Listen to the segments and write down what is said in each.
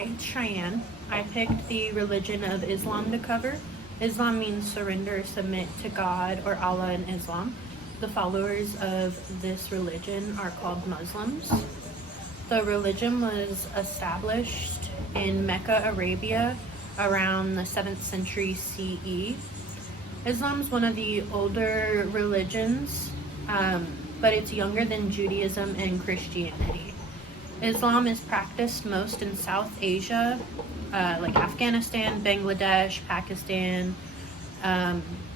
Hi, Cheyenne. I picked the religion of Islam to cover. Islam means surrender, submit to God or Allah in Islam. The followers of this religion are called Muslims. The religion was established in Mecca, Arabia, around the 7th century CE. Islam is one of the older religions, but it's younger than Judaism and Christianity. Islam is practiced most in South Asia, like Afghanistan, Bangladesh, Pakistan.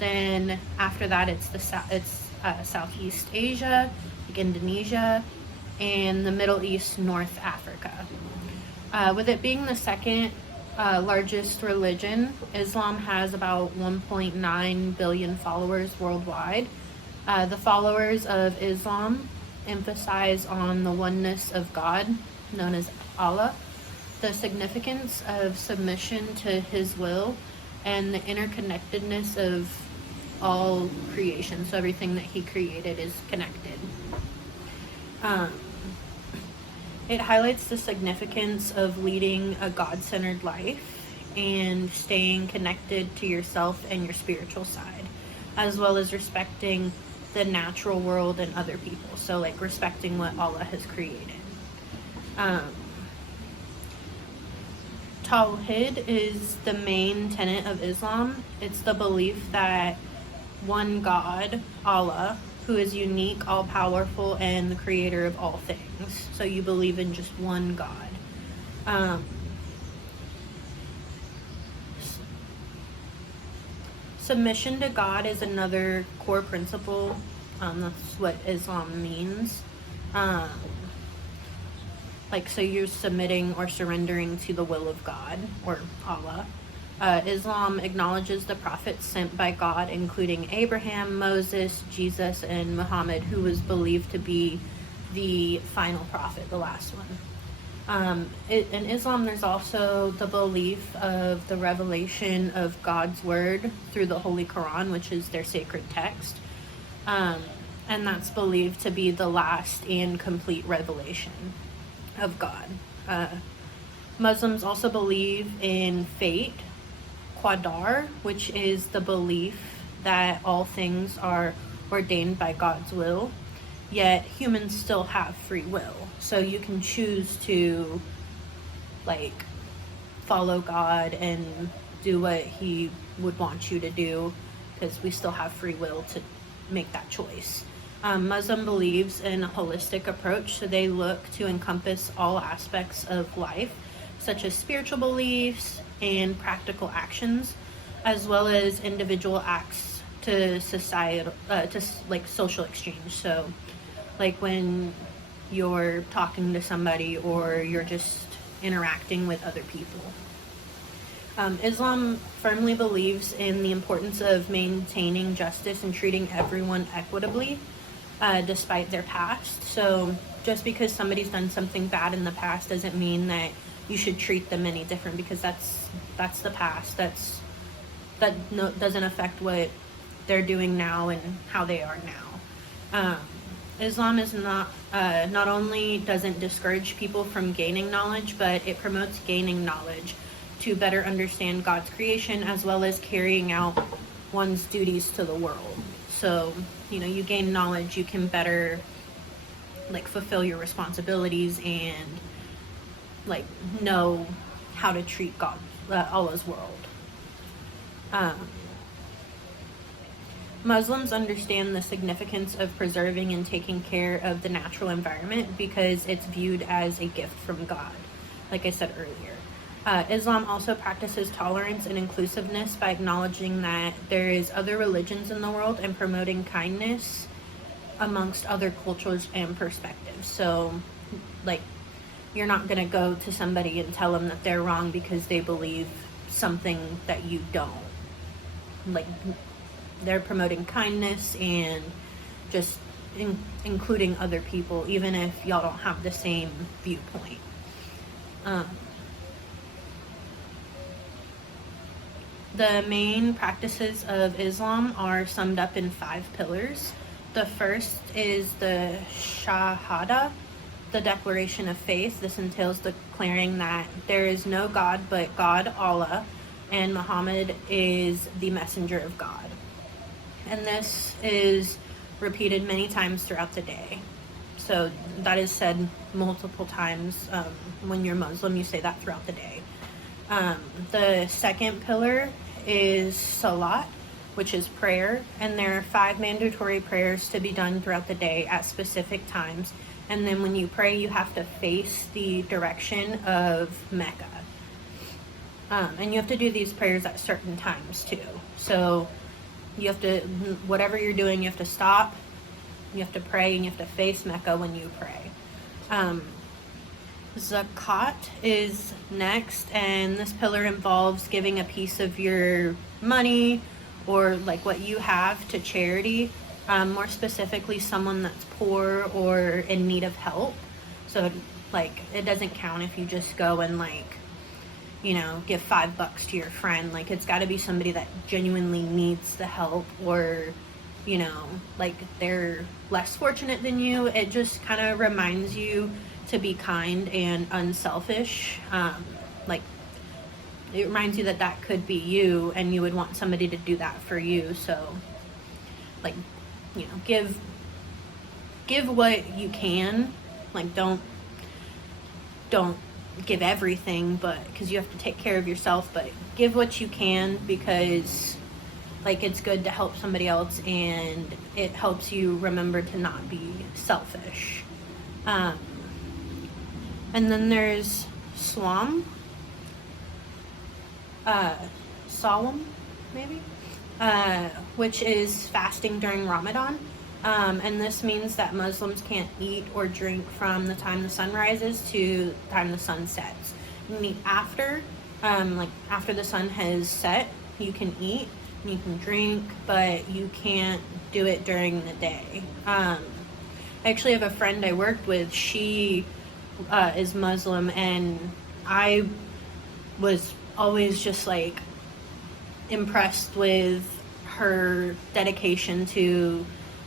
Then after that, it's Southeast Asia, like Indonesia, and the Middle East, North Africa. With it being the second largest religion, Islam has about 1.9 billion followers worldwide. The followers of Islam emphasize on the oneness of God, known as Allah, the significance of submission to His will, and the interconnectedness of all creation. So everything that He created is connected. It highlights the significance of leading a God-centered life and staying connected to yourself and your spiritual side, as well as respecting the natural world and other people. So like respecting what Allah has created. Tawhid is the main tenet of Islam. It's the belief that one God, Allah, who is unique, all-powerful, and the creator of all things. So you believe in just one God. Submission to God is another core principle. That's what Islam means. So you're submitting or surrendering to the will of God or Allah. Islam acknowledges the prophets sent by God, including Abraham, Moses, Jesus, and Muhammad, who was believed to be the final prophet, the last one. In Islam, there's also the belief of the revelation of God's word through the Holy Quran, which is their sacred text. And that's believed to be the last and complete revelation of God. Muslims also believe in fate, qadar, which is the belief that all things are ordained by God's will, yet humans still have free will. So you can choose to follow God and do what He would want you to do, because we still have free will to make that choice. Muslim believes in a holistic approach, so they look to encompass all aspects of life, such as spiritual beliefs and practical actions, as well as individual acts to society, social exchange. So when you're talking to somebody or you're just interacting with other people. Islam firmly believes in the importance of maintaining justice and treating everyone equitably, despite their past. So just because somebody's done something bad in the past doesn't mean that you should treat them any different, because that's the past. Doesn't affect what they're doing now and how they are now. Islam is not only doesn't discourage people from gaining knowledge, but it promotes gaining knowledge to better understand God's creation, as well as carrying out one's duties to the world. So, you gain knowledge, you can better fulfill your responsibilities and know how to treat God, Allah's world. Muslims understand the significance of preserving and taking care of the natural environment because it's viewed as a gift from God, like I said earlier. Islam also practices tolerance and inclusiveness by acknowledging that there is other religions in the world and promoting kindness amongst other cultures and perspectives. So, you're not going to go to somebody and tell them that they're wrong because they believe something that you don't. They're promoting kindness and just including other people, even if y'all don't have the same viewpoint. The main practices of Islam are summed up in 5 pillars. The first is the Shahada, the declaration of faith. This entails declaring that there is no God but God, Allah, and Muhammad is the messenger of God. And this is repeated many times throughout the day. So that is said multiple times. When you're Muslim, you say that throughout the day. The second pillar is salat, which is prayer, and there are 5 mandatory prayers to be done throughout the day at specific times. And then when you pray, you have to face the direction of Mecca. And you have to do these prayers at certain times too. So you have to, whatever you're doing, you have to stop, you have to pray, and you have to face Mecca when you pray. Zakat is next, and this pillar involves giving a piece of your money or like what you have to charity, more specifically someone that's poor or in need of help. So like it doesn't count if you just go and like, you know, give $5 to your friend. Like it's got to be somebody that genuinely needs the help, or you know, like they're less fortunate than you. It just kind of reminds you to be kind and unselfish. Like it reminds you that that could be you, and you would want somebody to do that for you. So like, you know, give what you can. Like don't give everything, but because you have to take care of yourself, but give what you can, because like it's good to help somebody else, and it helps you remember to not be selfish. And then there's Salam, maybe, which is fasting during Ramadan. And this means that Muslims can't eat or drink from the time the sun rises to the time the sun sets. You can eat after, like after the sun has set, you can eat and you can drink, but you can't do it during the day. I actually have a friend I worked with. She is Muslim, and I was always just like impressed with her dedication to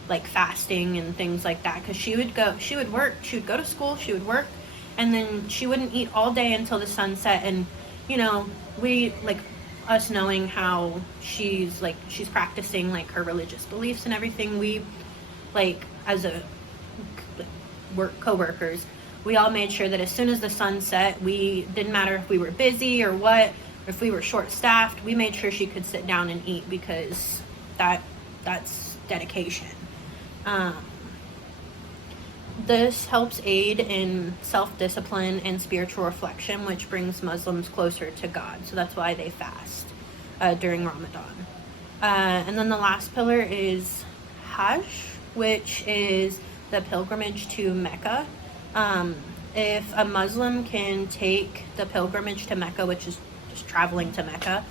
like fasting and things like that, because she would go to school, she would work, and then she wouldn't eat all day until the sun set. And you know, we like us knowing how she's practicing like her religious beliefs and everything, we like as a co-workers, we all made sure that as soon as the sun set, we didn't matter if we were busy or what, if we were short-staffed, we made sure she could sit down and eat, because that's dedication. This helps aid in self-discipline and spiritual reflection, which brings Muslims closer to God. So that's why they fast during Ramadan. And then the last pillar is Hajj, which is the pilgrimage to Mecca. If a Muslim can take the pilgrimage to Mecca, which is just traveling to Mecca,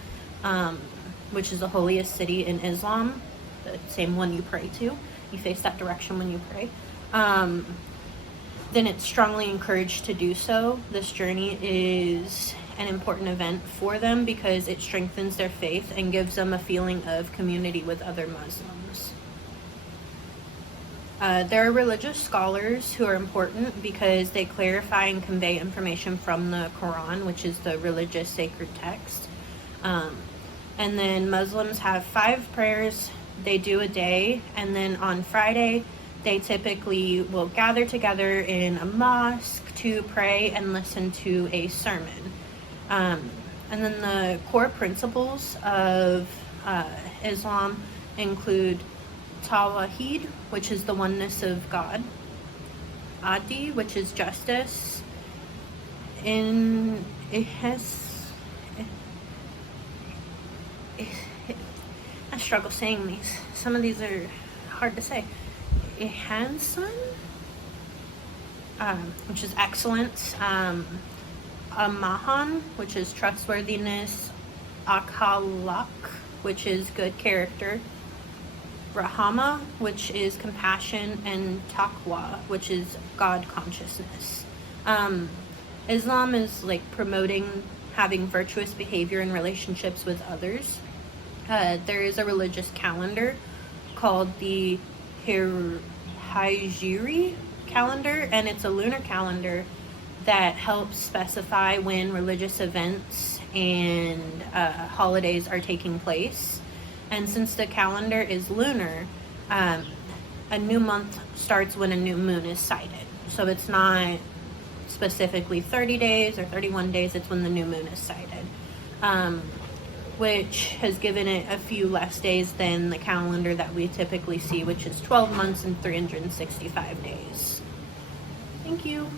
which is the holiest city in Islam, the same one you pray to, you face that direction when you pray, then it's strongly encouraged to do so. This journey is an important event for them because it strengthens their faith and gives them a feeling of community with other Muslims. There are religious scholars who are important because they clarify and convey information from the Quran, which is the religious sacred text. And then Muslims have 5 prayers they do a day, and then on Friday they typically will gather together in a mosque to pray and listen to a sermon. And then the core principles of Islam include Tawheed, which is the oneness of God, Adi, which is justice, I struggle saying these. Some of these are hard to say. Ihsan, which is excellence. Amahan, which is trustworthiness. Akhlaq, which is good character. Rahama, which is compassion. And Taqwa, which is God consciousness. Islam is like promoting having virtuous behavior in relationships with others. There is a religious calendar called the Hijri calendar, and it's a lunar calendar that helps specify when religious events and holidays are taking place. And since the calendar is lunar, a new month starts when a new moon is sighted. So it's not specifically 30 days or 31 days, it's when the new moon is sighted, which has given it a few less days than the calendar that we typically see, which is 12 months and 365 days. Thank you.